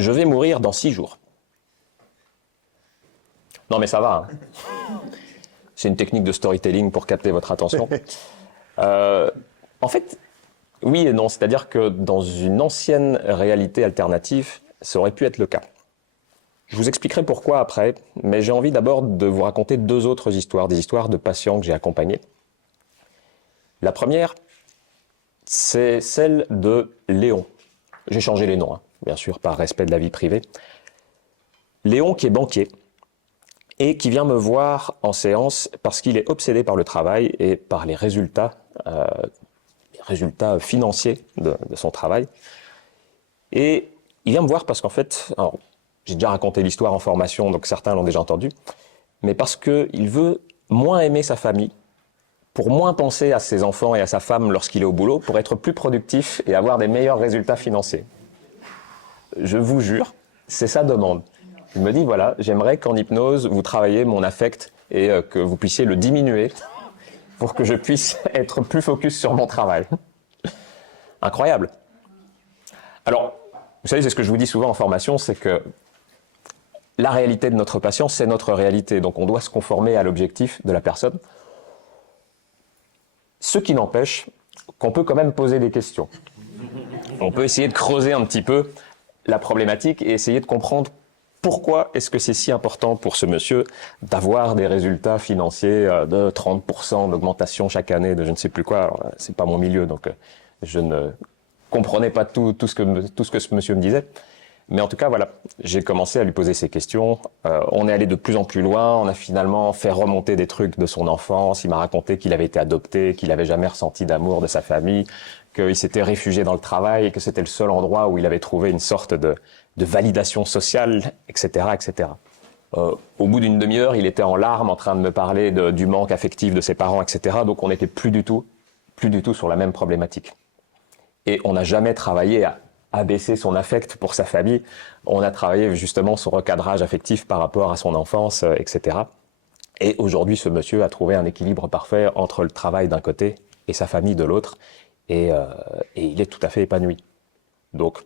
je vais mourir dans 6 jours. Non mais ça va, hein. C'est une technique de storytelling pour capter votre attention. En fait, oui et non, c'est-à-dire que dans une ancienne réalité alternative, ça aurait pu être le cas. Je vous expliquerai pourquoi après, mais j'ai envie d'abord de vous raconter 2 autres histoires, des histoires de patients que j'ai accompagnés. La première, c'est celle de Léon. J'ai changé les noms, hein, bien sûr, par respect de la vie privée. Léon qui est banquier et qui vient me voir en séance parce qu'il est obsédé par le travail et par les résultats financiers de son travail. Et il vient me voir parce qu'en fait, alors, j'ai déjà raconté l'histoire en formation, donc certains l'ont déjà entendu, mais parce qu'il veut moins aimer sa famille, pour moins penser à ses enfants et à sa femme lorsqu'il est au boulot, pour être plus productif et avoir des meilleurs résultats financiers. Je vous jure, c'est sa demande. Il me dit, voilà, j'aimerais qu'en hypnose, vous travailliez mon affect et que vous puissiez le diminuer pour que je puisse être plus focus sur mon travail. Incroyable. Alors, vous savez, c'est ce que je vous dis souvent en formation, c'est que la réalité de notre patient, c'est notre réalité. Donc on doit se conformer à l'objectif de la personne. Ce qui n'empêche qu'on peut quand même poser des questions. On peut essayer de creuser un petit peu la problématique et essayer de comprendre pourquoi est-ce que c'est si important pour ce monsieur d'avoir des résultats financiers de 30% d'augmentation chaque année de je ne sais plus quoi. Alors, c'est pas mon milieu, donc je ne comprenais pas tout ce que ce monsieur me disait. Mais en tout cas, voilà, j'ai commencé à lui poser ces questions. On est allé de plus en plus loin. On a finalement fait remonter des trucs de son enfance. Il m'a raconté qu'il avait été adopté, qu'il n'avait jamais ressenti d'amour de sa famille, qu'il s'était réfugié dans le travail et que c'était le seul endroit où il avait trouvé une sorte de validation sociale, etc., etc. Au bout d'une demi-heure, il était en larmes en train de me parler du manque affectif de ses parents, etc. Donc on n'était plus du tout sur la même problématique. Et on n'a jamais travaillé à abaisser son affect pour sa famille. On a travaillé justement son recadrage affectif par rapport à son enfance, etc. Et aujourd'hui, ce monsieur a trouvé un équilibre parfait entre le travail d'un côté et sa famille de l'autre. Et il est tout à fait épanoui. Donc,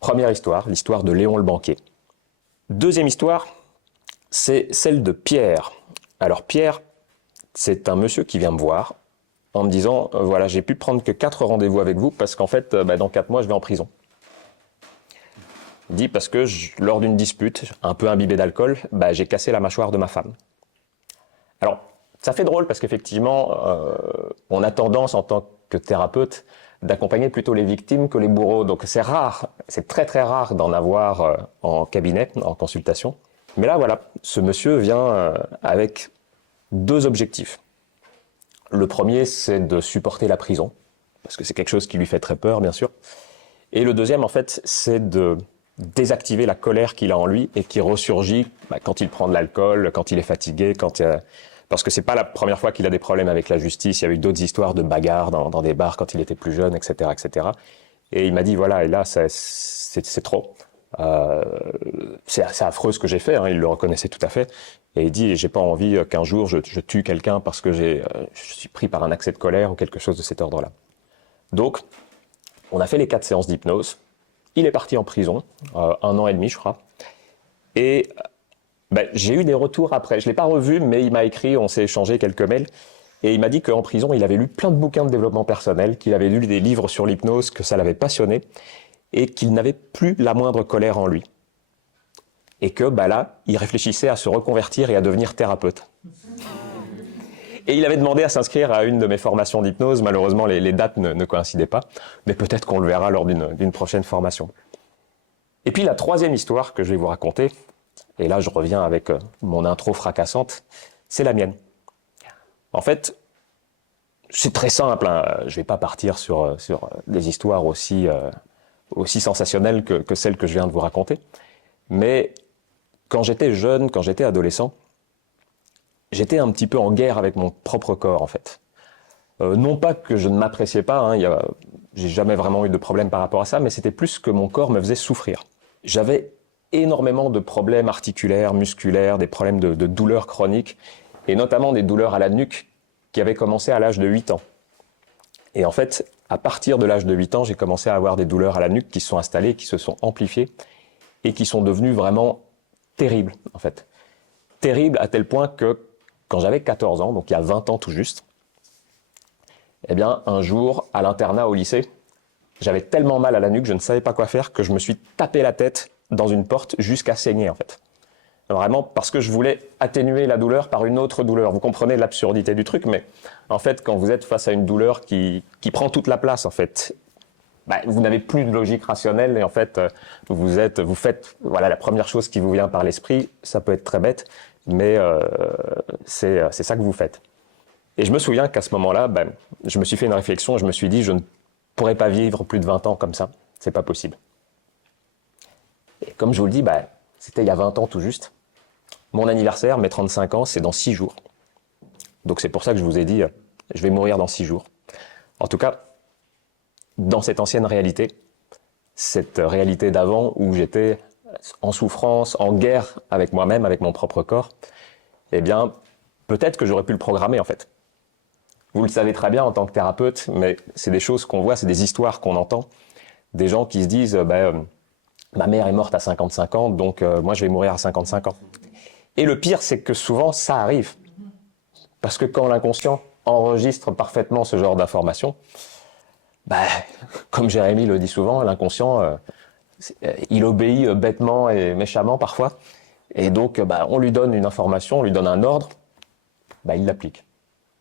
première histoire, l'histoire de Léon le banquier. Deuxième histoire, c'est celle de Pierre. Alors Pierre, c'est un monsieur qui vient me voir en me disant, voilà, j'ai pu prendre que 4 rendez-vous avec vous parce qu'en fait, dans 4 mois, je vais en prison. Il dit parce que lors d'une dispute, un peu imbibé d'alcool, j'ai cassé la mâchoire de ma femme. Alors, ça fait drôle parce qu'effectivement, on a tendance en tant que thérapeute d'accompagner plutôt les victimes que les bourreaux. Donc c'est rare, c'est très très rare d'en avoir en cabinet, en consultation. Mais là, voilà, ce monsieur vient avec 2 objectifs. Le premier, c'est de supporter la prison, parce que c'est quelque chose qui lui fait très peur, bien sûr. Et le deuxième, en fait, c'est de désactiver la colère qu'il a en lui et qui ressurgit quand il prend de l'alcool, quand il est fatigué, parce que c'est pas la première fois qu'il a des problèmes avec la justice. Il y a eu d'autres histoires de bagarres dans des bars quand il était plus jeune, etc., etc. Et il m'a dit voilà, et là, c'est trop. C'est affreux ce que j'ai fait. Hein, il le reconnaissait tout à fait. Et il dit j'ai pas envie qu'un jour je tue quelqu'un parce que je suis pris par un accès de colère ou quelque chose de cet ordre-là. Donc, on a fait les 4 séances d'hypnose. Il est parti en prison, 1 an et demi, je crois. Et j'ai eu des retours après. Je ne l'ai pas revu, mais il m'a écrit, on s'est échangé quelques mails. Et il m'a dit qu'en prison, il avait lu plein de bouquins de développement personnel, qu'il avait lu des livres sur l'hypnose, que ça l'avait passionné, et qu'il n'avait plus la moindre colère en lui. Et que là, il réfléchissait à se reconvertir et à devenir thérapeute. Et il avait demandé à s'inscrire à une de mes formations d'hypnose. Malheureusement, les dates ne coïncidaient pas. Mais peut-être qu'on le verra lors d'une prochaine formation. Et puis la troisième histoire que je vais vous raconter, et là je reviens avec mon intro fracassante, c'est la mienne. En fait, c'est très simple. Hein. Je ne vais pas partir sur des histoires aussi sensationnelles que celles que je viens de vous raconter. Mais quand j'étais jeune, quand j'étais adolescent, j'étais un petit peu en guerre avec mon propre corps, en fait. Non pas que je ne m'appréciais pas, hein, j'ai jamais vraiment eu de problème par rapport à ça, mais c'était plus que mon corps me faisait souffrir. J'avais énormément de problèmes articulaires, musculaires, des problèmes de douleurs chroniques, et notamment des douleurs à la nuque qui avaient commencé à l'âge de 8 ans. Et en fait, à partir de l'âge de 8 ans, j'ai commencé à avoir des douleurs à la nuque qui se sont installées, qui se sont amplifiées, et qui sont devenus vraiment terribles, en fait. Terribles à tel point que, quand j'avais 14 ans, donc il y a 20 ans tout juste, eh bien, un jour, à l'internat au lycée, j'avais tellement mal à la nuque, je ne savais pas quoi faire, que je me suis tapé la tête dans une porte jusqu'à saigner, en fait. Vraiment, parce que je voulais atténuer la douleur par une autre douleur. Vous comprenez l'absurdité du truc, mais en fait, quand vous êtes face à une douleur qui prend toute la place, en fait, vous n'avez plus de logique rationnelle et en fait, vous faites, voilà, la première chose qui vous vient par l'esprit. Ça peut être très bête, mais c'est ça que vous faites. Et je me souviens qu'à ce moment-là, je me suis fait une réflexion et je me suis dit, je ne pourrais pas vivre plus de 20 ans comme ça. C'est pas possible. Et comme je vous le dis, c'était il y a 20 ans tout juste. Mon anniversaire, mes 35 ans, c'est dans 6 jours. Donc c'est pour ça que je vous ai dit, je vais mourir dans 6 jours. En tout cas, dans cette ancienne réalité, cette réalité d'avant où j'étais en souffrance, en guerre avec moi-même, avec mon propre corps, eh bien, peut-être que j'aurais pu le programmer en fait. Vous le savez très bien en tant que thérapeute, mais c'est des choses qu'on voit, c'est des histoires qu'on entend. Des gens qui se disent, ma mère est morte à 55 ans, donc moi je vais mourir à 55 ans. Et le pire, c'est que souvent, ça arrive. Parce que quand l'inconscient enregistre parfaitement ce genre d'informations, comme Jérémy le dit souvent, l'inconscient, il obéit bêtement et méchamment parfois. Et donc, on lui donne une information, on lui donne un ordre, il l'applique.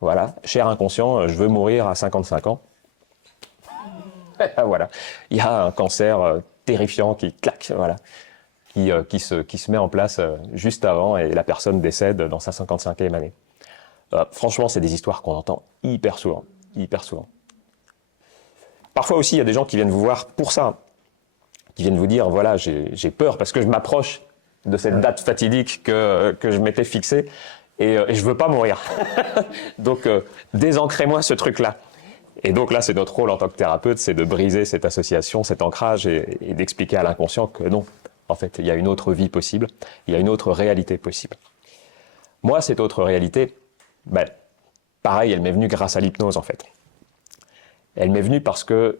Voilà, cher inconscient, je veux mourir à 55 ans. Voilà, il y a un cancer terrifiant qui claque, voilà. Qui se met en place juste avant et la personne décède dans sa 55e année. Franchement, c'est des histoires qu'on entend hyper souvent, hyper souvent. Parfois aussi, il y a des gens qui viennent vous voir pour ça, qui viennent vous dire, voilà, j'ai peur parce que je m'approche de cette date fatidique que je m'étais fixée et je veux pas mourir. Donc, désancrez-moi ce truc-là. Et donc là, c'est notre rôle en tant que thérapeute, c'est de briser cette association, cet ancrage et d'expliquer à l'inconscient que non. En fait, il y a une autre vie possible, il y a une autre réalité possible. Moi, cette autre réalité, pareil, elle m'est venue grâce à l'hypnose, en fait. Elle m'est venue parce que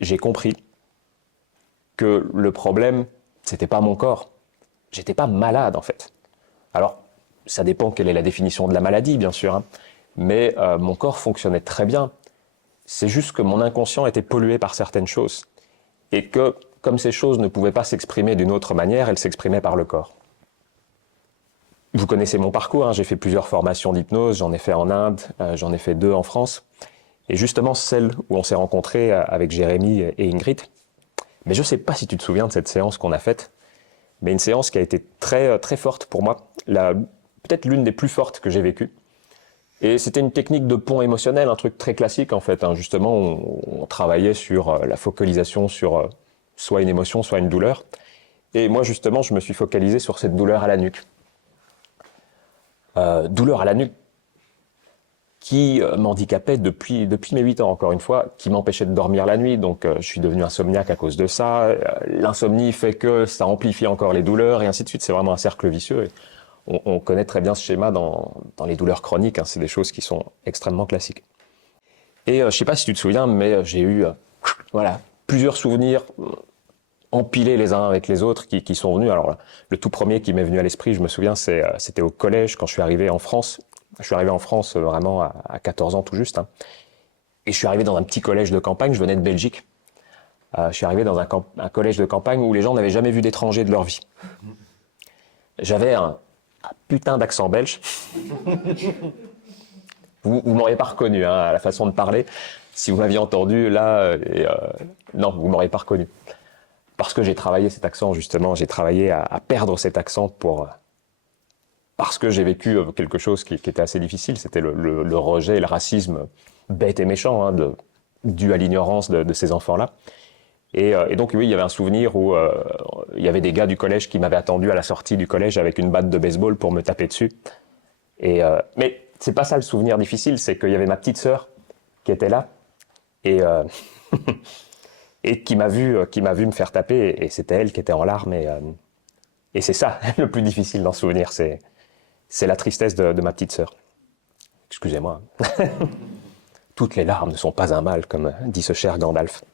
j'ai compris que le problème, c'était pas mon corps. J'étais pas malade, en fait. Alors, ça dépend quelle est la définition de la maladie, bien sûr, hein, mais mon corps fonctionnait très bien. C'est juste que mon inconscient était pollué par certaines choses. Et que, comme ces choses ne pouvaient pas s'exprimer d'une autre manière, elles s'exprimaient par le corps. Vous connaissez mon parcours, hein, j'ai fait plusieurs formations d'hypnose, j'en ai fait en Inde, j'en ai fait 2 en France. Et justement, celle où on s'est rencontrés avec Jérémy et Ingrid, mais je ne sais pas si tu te souviens de cette séance qu'on a faite, mais une séance qui a été très, très forte pour moi, peut-être l'une des plus fortes que j'ai vécues. Et c'était une technique de pont émotionnel, un truc très classique en fait. Hein. Justement, on travaillait sur la focalisation sur soit une émotion, soit une douleur. Et moi, justement, je me suis focalisé sur cette douleur à la nuque. Douleur à la nuque qui m'handicapait depuis mes 8 ans, encore une fois, qui m'empêchait de dormir la nuit. Donc, je suis devenu insomniaque à cause de ça. L'insomnie fait que ça amplifie encore les douleurs et ainsi de suite. C'est vraiment un cercle vicieux. Et on connaît très bien ce schéma dans les douleurs chroniques. Hein. C'est des choses qui sont extrêmement classiques. Et je ne sais pas si tu te souviens, mais j'ai eu plusieurs souvenirs empilés les uns avec les autres qui sont venus. Alors, le tout premier qui m'est venu à l'esprit, je me souviens, c'était au collège quand je suis arrivé en France. Je suis arrivé en France vraiment à 14 ans tout juste. Hein. Et je suis arrivé dans un petit collège de campagne, je venais de Belgique. Je suis arrivé dans un collège de campagne où les gens n'avaient jamais vu d'étrangers de leur vie. J'avais un putain d'accent belge. Vous m'auriez pas reconnu, hein, à la façon de parler. Si vous m'aviez entendu là, non, vous m'auriez pas reconnu. Parce que j'ai travaillé cet accent, justement, j'ai travaillé à perdre cet accent parce que j'ai vécu quelque chose qui était assez difficile, c'était le rejet et le racisme bête et méchant, hein, dû à l'ignorance de ces enfants-là. Et donc oui, il y avait un souvenir où il y avait des gars du collège qui m'avaient attendu à la sortie du collège avec une batte de baseball pour me taper dessus. Mais c'est pas ça le souvenir difficile, c'est qu'il y avait ma petite sœur qui était là et et qui m'a vu me faire taper et c'était elle qui était en larmes et c'est ça le plus difficile d'en souvenir, c'est la tristesse de ma petite sœur. Excusez-moi. Toutes les larmes ne sont pas un mal, comme dit ce cher Gandalf.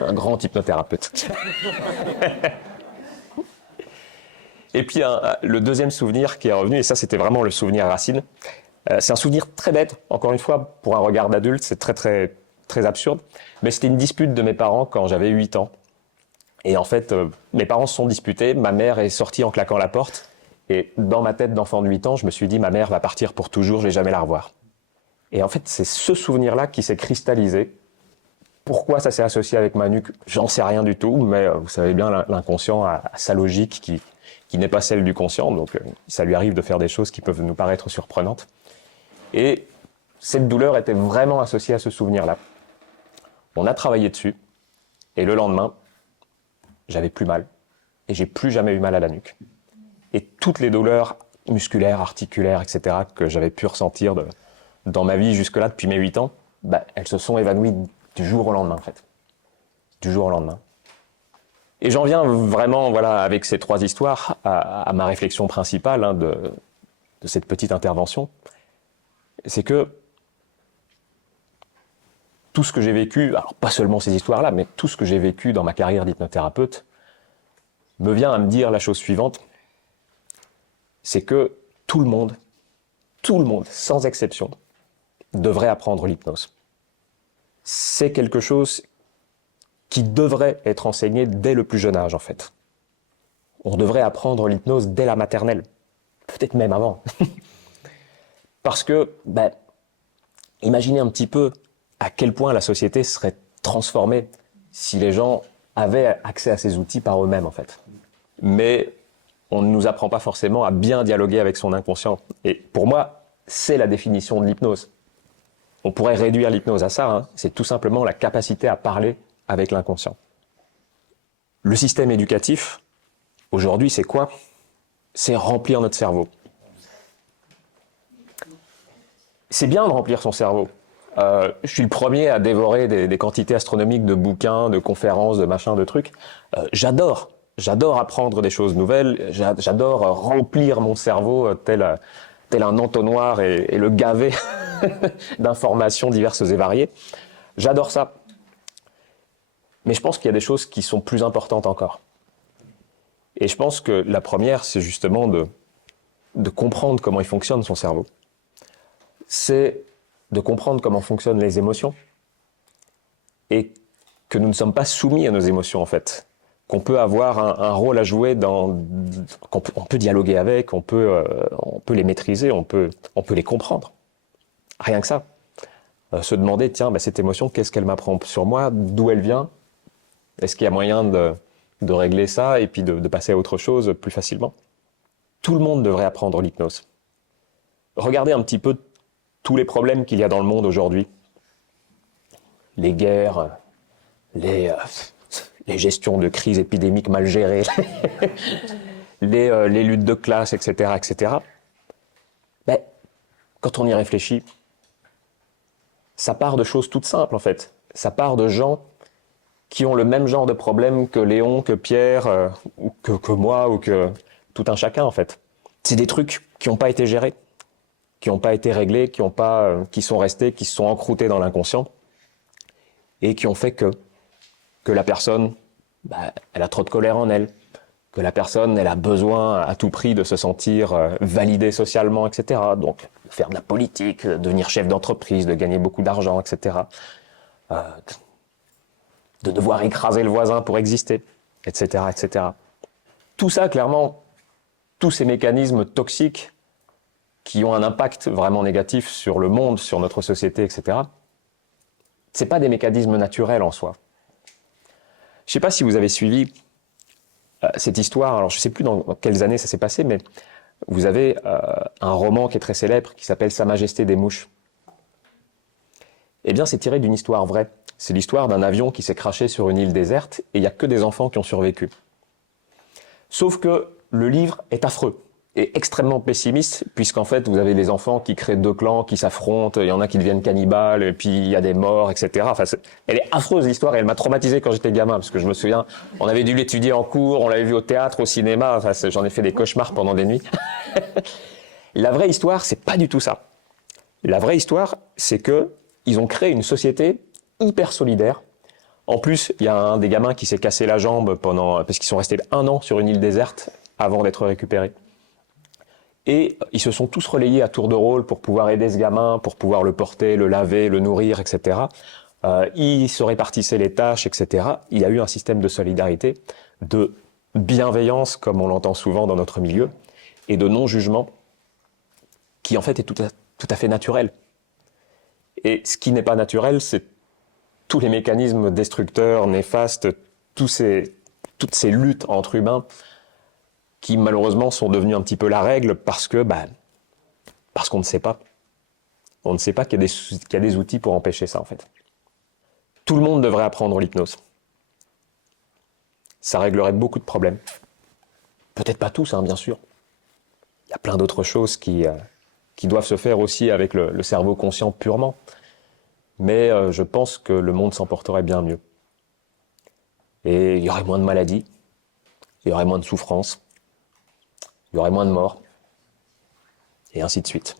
un grand hypnothérapeute. Et puis le deuxième souvenir qui est revenu, et ça c'était vraiment le souvenir racine, c'est un souvenir très bête, encore une fois, pour un regard d'adulte, c'est très très très absurde, mais c'était une dispute de mes parents quand j'avais 8 ans. Et en fait, mes parents se sont disputés, ma mère est sortie en claquant la porte, et dans ma tête d'enfant de 8 ans, je me suis dit, ma mère va partir pour toujours, je vais jamais la revoir. Et en fait, c'est ce souvenir-là qui s'est cristallisé. Pourquoi ça s'est associé avec ma nuque, j'en sais rien du tout, mais vous savez bien, l'inconscient a sa logique qui n'est pas celle du conscient, donc ça lui arrive de faire des choses qui peuvent nous paraître surprenantes. Et cette douleur était vraiment associée à ce souvenir-là. On a travaillé dessus, et le lendemain, j'avais plus mal, et j'ai plus jamais eu mal à la nuque. Et toutes les douleurs musculaires, articulaires, etc., que j'avais pu ressentir dans ma vie jusque-là, depuis mes 8 ans, elles se sont évanouies du jour au lendemain, en fait. Du jour au lendemain. Et j'en viens vraiment, voilà, avec ces 3 histoires, à ma réflexion principale de cette petite intervention. C'est que tout ce que j'ai vécu, alors pas seulement ces histoires-là, mais tout ce que j'ai vécu dans ma carrière d'hypnothérapeute, me vient à me dire la chose suivante, c'est que tout le monde, sans exception, devrait apprendre l'hypnose. C'est quelque chose qui devrait être enseigné dès le plus jeune âge, en fait. On devrait apprendre l'hypnose dès la maternelle, peut-être même avant. Parce que, imaginez un petit peu à quel point la société serait transformée si les gens avaient accès à ces outils par eux-mêmes, en fait. Mais on ne nous apprend pas forcément à bien dialoguer avec son inconscient. Et pour moi, c'est la définition de l'hypnose. On pourrait réduire l'hypnose à ça, c'est tout simplement la capacité à parler avec l'inconscient. Le système éducatif, aujourd'hui, c'est quoi? C'est remplir notre cerveau. C'est bien de remplir son cerveau. Je suis le premier à dévorer des quantités astronomiques de bouquins, de conférences, de machins, de trucs. J'adore apprendre des choses nouvelles, j'adore remplir mon cerveau tel un entonnoir et le gaver d'informations diverses et variées. J'adore ça. Mais je pense qu'il y a des choses qui sont plus importantes encore. Et je pense que la première, c'est justement de comprendre comment il fonctionne son cerveau. C'est de comprendre comment fonctionnent les émotions et que nous ne sommes pas soumis à nos émotions, en fait. Qu'on peut avoir un rôle à jouer, on peut dialoguer avec, on peut les maîtriser, on peut les comprendre. Rien que ça. Se demander, tiens, cette émotion, qu'est-ce qu'elle m'apprend sur moi, d'où elle vient? Est-ce qu'il y a moyen de régler ça et puis de passer à autre chose plus facilement? Tout le monde devrait apprendre l'hypnose. Regardez un petit peu tous les problèmes qu'il y a dans le monde aujourd'hui. Les guerres, les gestions de crises épidémiques mal gérées, les luttes de classe, etc., etc. Quand on y réfléchit, ça part de choses toutes simples, en fait. Ça part de gens qui ont le même genre de problème que Léon, que Pierre, ou que moi, ou que tout un chacun, en fait. C'est des trucs qui n'ont pas été gérés, qui n'ont pas été réglés, qui sont restés, qui se sont encroutés dans l'inconscient, et qui ont fait que la personne, elle a trop de colère en elle, que la personne, elle a besoin à tout prix de se sentir validée socialement, etc. Donc, faire de la politique, devenir chef d'entreprise, de gagner beaucoup d'argent, etc. De devoir écraser le voisin pour exister, etc., etc. Tout ça, clairement, tous ces mécanismes toxiques qui ont un impact vraiment négatif sur le monde, sur notre société, etc., c'est pas des mécanismes naturels en soi. Je sais pas si vous avez suivi cette histoire, alors je sais plus dans quelles années ça s'est passé, mais vous avez un roman qui est très célèbre qui s'appelle Sa Majesté des Mouches. Eh bien, c'est tiré d'une histoire vraie. C'est l'histoire d'un avion qui s'est crashé sur une île déserte et il n'y a que des enfants qui ont survécu. Sauf que le livre est affreux et extrêmement pessimiste, puisqu'en fait, vous avez les enfants qui créent 2 clans, qui s'affrontent, il y en a qui deviennent cannibales, et puis il y a des morts, etc. Enfin, elle est affreuse, l'histoire, et elle m'a traumatisé quand j'étais gamin, parce que je me souviens, on avait dû l'étudier en cours, on l'avait vu au théâtre, au cinéma, enfin, j'en ai fait des cauchemars pendant des nuits. La vraie histoire, c'est pas du tout ça. La vraie histoire, c'est que ils ont créé une société hyper solidaire, En plus, il y a un des gamins qui s'est cassé la jambe parce qu'ils sont restés 1 an sur une île déserte avant d'être récupérés. Et ils se sont tous relayés à tour de rôle pour pouvoir aider ce gamin, pour pouvoir le porter, le laver, le nourrir, etc. Ils se répartissaient les tâches, etc. Il y a eu un système de solidarité, de bienveillance, comme on l'entend souvent dans notre milieu, et de non-jugement, qui en fait est tout à fait naturel. Et ce qui n'est pas naturel, c'est tous les mécanismes destructeurs, néfastes, toutes ces luttes entre humains qui malheureusement sont devenues un petit peu la règle parce qu'on ne sait pas. On ne sait pas qu'il y a des outils pour empêcher ça en fait. Tout le monde devrait apprendre l'hypnose. Ça réglerait beaucoup de problèmes. Peut-être pas tous, bien sûr. Il y a plein d'autres choses qui doivent se faire aussi avec le cerveau conscient purement. Mais je pense que le monde s'en porterait bien mieux. Et il y aurait moins de maladies, il y aurait moins de souffrances, il y aurait moins de morts, et ainsi de suite.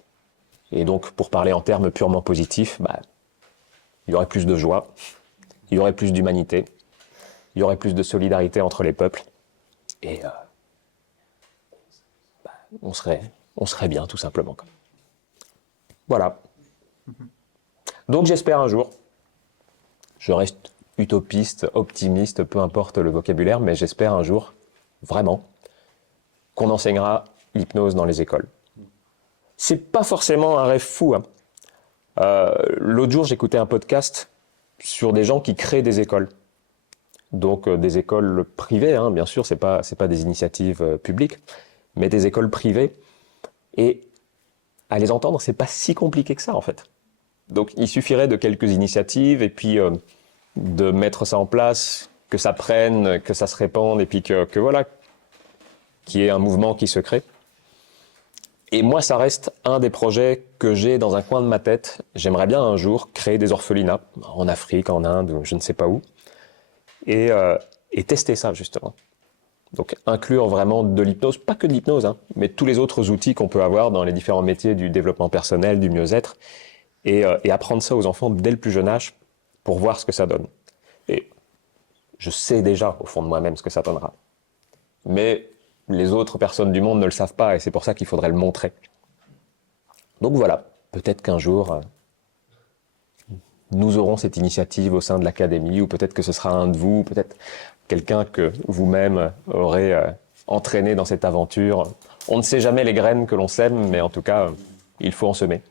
Et donc, pour parler en termes purement positifs, il y aurait plus de joie, il y aurait plus d'humanité, il y aurait plus de solidarité entre les peuples, et on serait bien, tout simplement. Voilà. Donc j'espère un jour, je reste utopiste, optimiste, peu importe le vocabulaire, mais j'espère un jour, vraiment, qu'on enseignera l'hypnose dans les écoles. C'est pas forcément un rêve fou. L'autre jour, j'écoutais un podcast sur des gens qui créent des écoles. Donc des écoles privées, bien sûr, c'est pas des initiatives publiques, mais des écoles privées. Et à les entendre, c'est pas si compliqué que ça, en fait. Donc il suffirait de quelques initiatives et puis de mettre ça en place, que ça prenne, que ça se répande et puis que voilà, qu'il y ait un mouvement qui se crée. Et moi, ça reste un des projets que j'ai dans un coin de ma tête. J'aimerais bien un jour créer des orphelinats en Afrique, en Inde, je ne sais pas où, et tester ça justement. Donc inclure vraiment de l'hypnose, pas que de l'hypnose, mais tous les autres outils qu'on peut avoir dans les différents métiers du développement personnel, du mieux-être, et apprendre ça aux enfants dès le plus jeune âge pour voir ce que ça donne. Et je sais déjà au fond de moi-même ce que ça donnera. Mais les autres personnes du monde ne le savent pas et c'est pour ça qu'il faudrait le montrer. Donc voilà, peut-être qu'un jour, nous aurons cette initiative au sein de l'académie ou peut-être que ce sera un de vous, peut-être quelqu'un que vous-même aurez entraîné dans cette aventure. On ne sait jamais les graines que l'on sème, mais en tout cas, il faut en semer.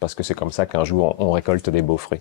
Parce que c'est comme ça qu'un jour, on récolte des beaux fruits.